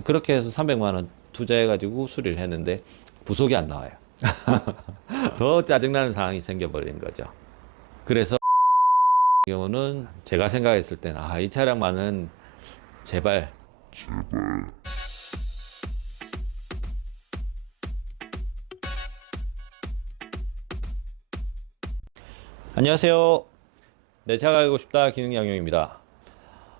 그렇게 해서 300만 원 투자해가지고 수리를 했는데 부속이 안 나와요. 더 짜증나는 상황이 생겨버린 거죠. 그래서 이 경우는 제가 생각했을 때는 이 차량만은 제발. 안녕하세요. 내 차가 알고 싶다 기능 양용입니다.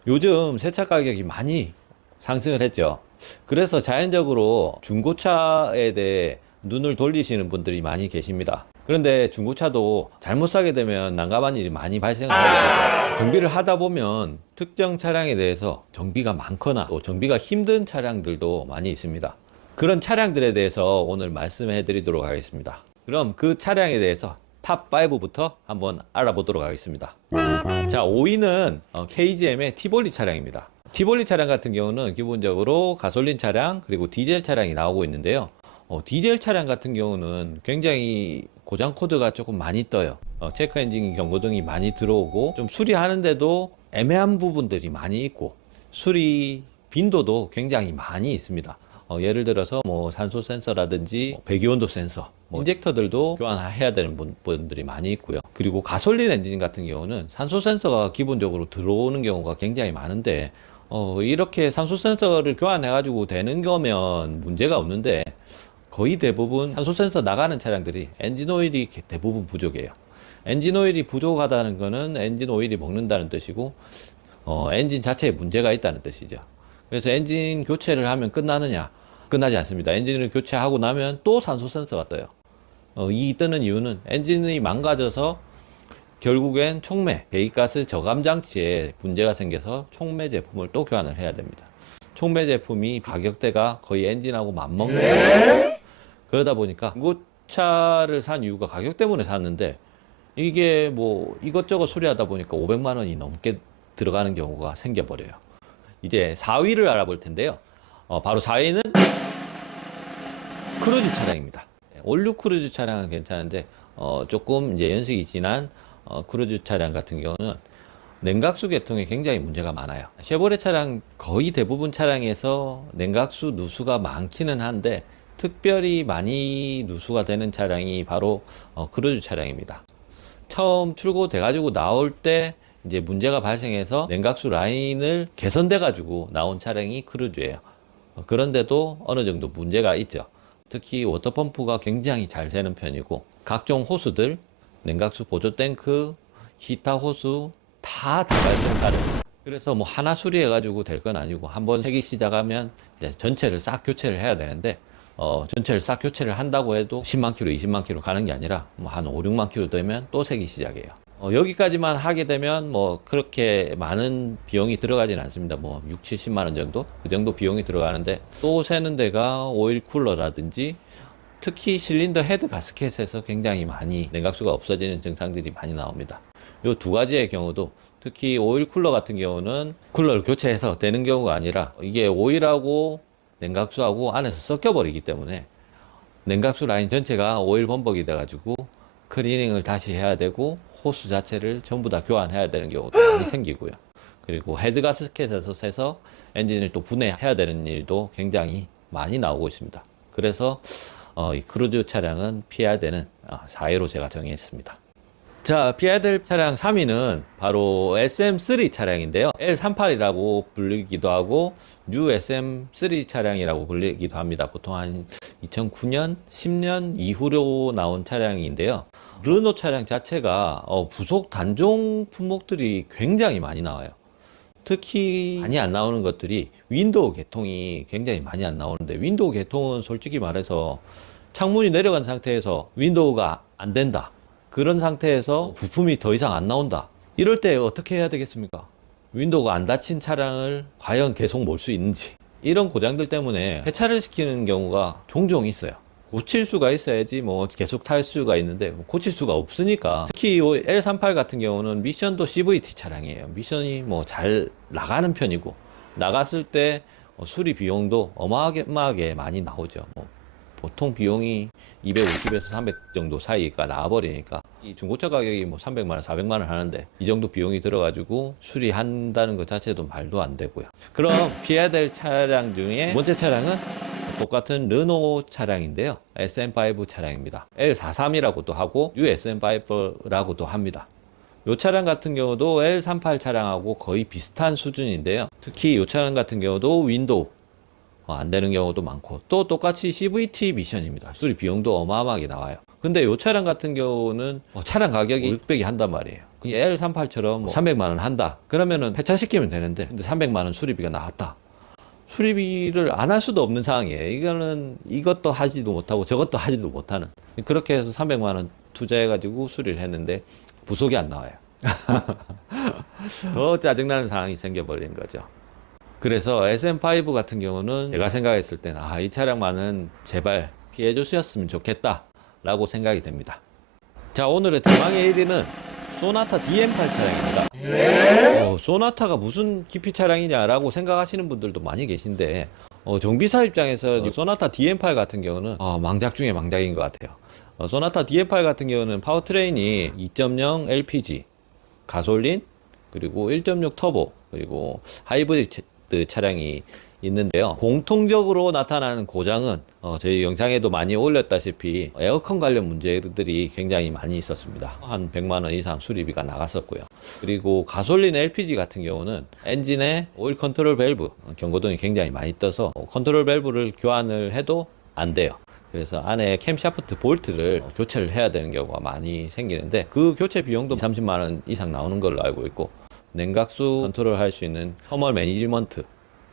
요즘 새 차 가격이 많이 상승을 했죠. 그래서 자연적으로 중고차에 대해 눈을 돌리시는 분들이 많이 계십니다. 그런데 중고차도 잘못 사게 되면 난감한 일이 많이 발생하게 되죠. 정비를 하다 보면 특정 차량에 대해서 정비가 많거나 또 정비가 힘든 차량들도 많이 있습니다. 그런 차량들에 대해서 오늘 말씀해 드리도록 하겠습니다. 그럼 그 차량에 대해서 탑5부터 한번 알아보도록 하겠습니다. 자, 5위는 KGM의 티볼리 차량입니다. 티볼리 차량 같은 경우는 기본적으로 가솔린 차량 그리고 디젤 차량이 나오고 있는데요. 디젤 차량 같은 경우는 굉장히 고장 코드가 조금 많이 떠요. 체크 엔진 경고등이 많이 들어오고 좀 수리하는데도 애매한 부분들이 많이 있고 수리 빈도도 굉장히 많이 있습니다. 예를 들어서 뭐 산소 센서라든지 배기온도 센서, 인젝터들도 교환해야 되는 분들이 많이 있고요. 그리고 가솔린 엔진 같은 경우는 산소 센서가 기본적으로 들어오는 경우가 굉장히 많은데 이렇게 산소 센서를 교환해 가지고 되는 거면 문제가 없는데 거의 대부분 산소 센서 나가는 차량들이 엔진 오일이 대부분 부족해요. 엔진 오일이 부족하다는 거는 엔진 오일이 먹는다는 뜻이고 엔진 자체에 문제가 있다는 뜻이죠. 그래서 엔진 교체를 하면 끝나느냐? 끝나지 않습니다. 엔진을 교체하고 나면 또 산소 센서가 떠요. 이 뜨는 이유는 엔진이 망가져서 결국엔 촉매, 배기가스 저감 장치에 문제가 생겨서 촉매 제품을 또 교환을 해야 됩니다. 촉매 제품이 가격대가 거의 엔진하고 맞먹는 거예요. 그러다 보니까 중고차를 산 이유가 가격 때문에 샀는데 이게 뭐 이것저것 수리하다 보니까 500만 원이 넘게 들어가는 경우가 생겨버려요. 이제 4위를 알아볼 텐데요. 바로 4위는 크루즈 차량입니다. 올류 크루즈 차량은 괜찮은데 조금 이제 연식이 지난 크루즈 차량 같은 경우는 냉각수 계통에 굉장히 문제가 많아요. 쉐보레 차량 거의 대부분 차량에서 냉각수 누수가 많기는 한데 특별히 많이 누수가 되는 차량이 바로 크루즈 차량입니다. 처음 출고돼 가지고 나올 때 이제 문제가 발생해서 냉각수 라인을 개선돼 가지고 나온 차량이 크루즈예요. 그런데도 어느 정도 문제가 있죠. 특히 워터펌프가 굉장히 잘 새는 편이고 각종 호수들, 냉각수 보조 탱크, 기타 호수 다 발생 가능해요. 그래서 뭐 하나 수리해 가지고 될 건 아니고 한번 새기 시작하면 이제 전체를 싹 교체를 해야 되는데 전체를 싹 교체를 한다고 해도 10만 킬로, 20만 킬로 가는 게 아니라 뭐 한 5, 6만 킬로 되면 또 새기 시작해요. 여기까지만 하게 되면 뭐 그렇게 많은 비용이 들어가지는 않습니다. 뭐 6, 70만 원 정도? 그 정도 비용이 들어가는데 또 새는 데가 오일 쿨러라든지 특히 실린더 헤드 가스켓에서 굉장히 많이 냉각수가 없어지는 증상들이 많이 나옵니다. 이 두 가지의 경우도 특히 오일 쿨러 같은 경우는 쿨러를 교체해서 되는 경우가 아니라 이게 오일하고 냉각수하고 안에서 섞여 버리기 때문에 냉각수 라인 전체가 오일 범벅이 돼 가지고 클리닝을 다시 해야 되고 호수 자체를 전부 다 교환해야 되는 경우도 많이 생기고요. 그리고 헤드 가스켓에서 새서 엔진을 또 분해해야 되는 일도 굉장히 많이 나오고 있습니다. 그래서 이 크루즈 차량은 피해야 되는 4위로 제가 정했습니다. 자, 피해야 될 차량 3위는 바로 SM3 차량인데요. L38이라고 불리기도 하고 뉴 SM3 차량이라고 불리기도 합니다. 보통 한 2009년, 10년 이후로 나온 차량인데요. 르노 차량 자체가 부속 단종 품목들이 굉장히 많이 나와요. 특히 많이 안 나오는 것들이 윈도우 개통이 굉장히 많이 안 나오는데 윈도우 개통은 솔직히 말해서 창문이 내려간 상태에서 윈도우가 안 된다. 그런 상태에서 부품이 더 이상 안 나온다. 이럴 때 어떻게 해야 되겠습니까? 윈도우가 안 닫힌 차량을 과연 계속 몰 수 있는지. 이런 고장들 때문에 폐차를 시키는 경우가 종종 있어요. 고칠 수가 있어야지 뭐 계속 탈 수가 있는데 고칠 수가 없으니까 특히 L38 같은 경우는 미션도 CVT 차량이에요. 미션이 뭐 잘 나가는 편이고 나갔을 때 수리 비용도 어마어마하게 많이 나오죠. 뭐 보통 비용이 250에서 300 정도 사이가 나와버리니까 이 중고차 가격이 뭐 300만 원, 400만 원 하는데 이 정도 비용이 들어가지고 수리한다는 것 자체도 말도 안 되고요. 그럼 피해야 될 차량 중에 두 번째 차량은 똑같은 르노 차량인데요. SM5 차량입니다. L43이라고도 하고 USM5라고도 합니다. 이 차량 같은 경우도 L38 차량하고 거의 비슷한 수준인데요. 특히 이 차량 같은 경우도 윈도우 안 되는 경우도 많고 또 똑같이 CVT 미션입니다. 수리 비용도 어마어마하게 나와요. 근데 이 차량 같은 경우는 차량 가격이 600이 한단 말이에요. L38처럼 300만 원 한다. 그러면은 폐차시키면 되는데 근데 300만 원 수리비가 나왔다. 수리비를 안 할 수도 없는 상황이에요. 이거는 이것도 하지도 못하고 저것도 하지도 못하는. 그렇게 해서 300만 원 투자해가지고 수리를 했는데 부속이 안 나와요. 더 짜증나는 상황이 생겨버린 거죠. 그래서 SM5 같은 경우는 제가 생각했을 때는 이 차량만은 제발 피해 주셨으면 좋겠다 라고 생각이 됩니다. 자, 오늘의 대망의 1위는 소나타 DM8 차량입니다. 소나타가 무슨 기피 차량이냐라고 생각하시는 분들도 많이 계신데 정비사 입장에서 소나타 DM8 같은 경우는 망작 중에 망작인 것 같아요. 소나타 DM8 같은 경우는 파워트레인이 2.0 LPG, 가솔린, 그리고 1.6 터보, 그리고 하이브리드 차량이 있는데요. 공통적으로 나타나는 고장은 저희 영상에도 많이 올렸다시피 에어컨 관련 문제들이 굉장히 많이 있었습니다. 한 100만 원 이상 수리비가 나갔었고요. 그리고 가솔린 LPG 같은 경우는 엔진에 오일 컨트롤 밸브 경고등이 굉장히 많이 떠서 컨트롤 밸브를 교환을 해도 안 돼요. 그래서 안에 캠샤프트 볼트를 교체를 해야 되는 경우가 많이 생기는데 그 교체 비용도 30만 원 이상 나오는 걸로 알고 있고 냉각수 컨트롤 할 수 있는 터멀 매니지먼트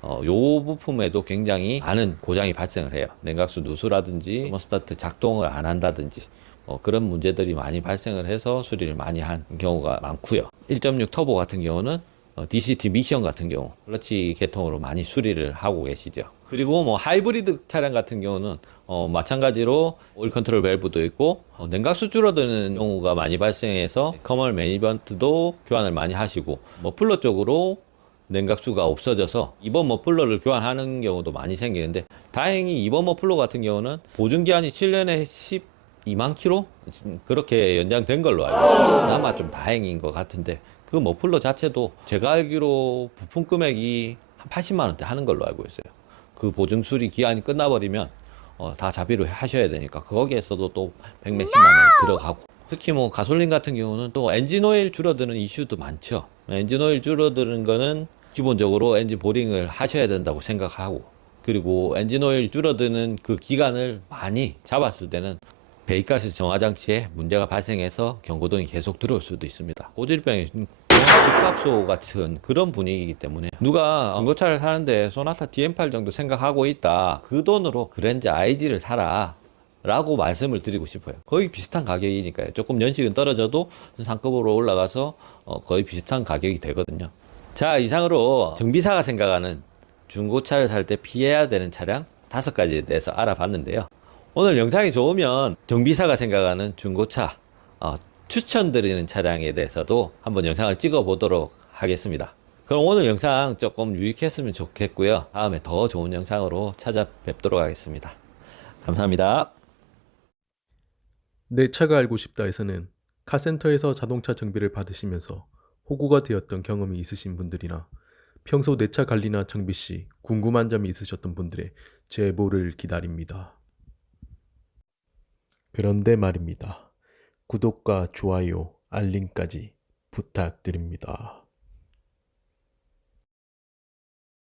요 부품에도 굉장히 많은 고장이 발생을 해요. 냉각수 누수라든지 스타트 작동을 안 한다든지 그런 문제들이 많이 발생을 해서 수리를 많이 한 경우가 많고요. 1.6 터보 같은 경우는 DCT 미션 같은 경우 클러치 계통으로 많이 수리를 하고 계시죠. 그리고 뭐 하이브리드 차량 같은 경우는 마찬가지로 오일 컨트롤 밸브도 있고 냉각수 줄어드는 경우가 많이 발생해서 커멀 매니지먼트도 교환을 많이 하시고 머플러 쪽으로 냉각수가 없어져서 2번 머플러를 교환하는 경우도 많이 생기는데 다행히 2번 머플러 같은 경우는 보증기한이 7년에 12만 킬로? 그렇게 연장된 걸로 알고 있어요. 아마 좀 다행인 것 같은데 그 머플러 자체도 제가 알기로 부품 금액이 한 80만 원대 하는 걸로 알고 있어요. 그 보증 수리 기한이 끝나버리면 다 자비로 하셔야 되니까 거기에서도 또 100몇십만 원 들어가고 특히 뭐 가솔린 같은 경우는 또 엔진 오일 줄어드는 이슈도 많죠. 엔진 오일 줄어드는 거는 기본적으로 엔진 보링을 하셔야 된다고 생각하고 그리고 엔진 오일 줄어드는 그 기간을 많이 잡았을 때는 배기가스 정화장치에 문제가 발생해서 경고등이 계속 들어올 수도 있습니다. 고질병이 집합소 같은 그런 분위기이기 때문에 누가 중고차를 사는데 소나타 DM8 정도 생각하고 있다. 그 돈으로 그랜저 IG를 사라. 라고 말씀을 드리고 싶어요. 거의 비슷한 가격이니까요. 조금 연식은 떨어져도 상급으로 올라가서 거의 비슷한 가격이 되거든요. 자, 이상으로 정비사가 생각하는 중고차를 살 때 피해야 되는 차량 5가지에 대해서 알아봤는데요. 오늘 영상이 좋으면 정비사가 생각하는 중고차 추천드리는 차량에 대해서도 한번 영상을 찍어 보도록 하겠습니다. 그럼 오늘 영상 조금 유익했으면 좋겠고요. 다음에 더 좋은 영상으로 찾아뵙도록 하겠습니다. 감사합니다. 내 차가 알고 싶다에서는 카센터에서 자동차 정비를 받으시면서 호구가 되었던 경험이 있으신 분들이나 평소 내 차 관리나 정비 시 궁금한 점이 있으셨던 분들의 제보를 기다립니다. 그런데 말입니다. 구독과 좋아요, 알림까지 부탁드립니다.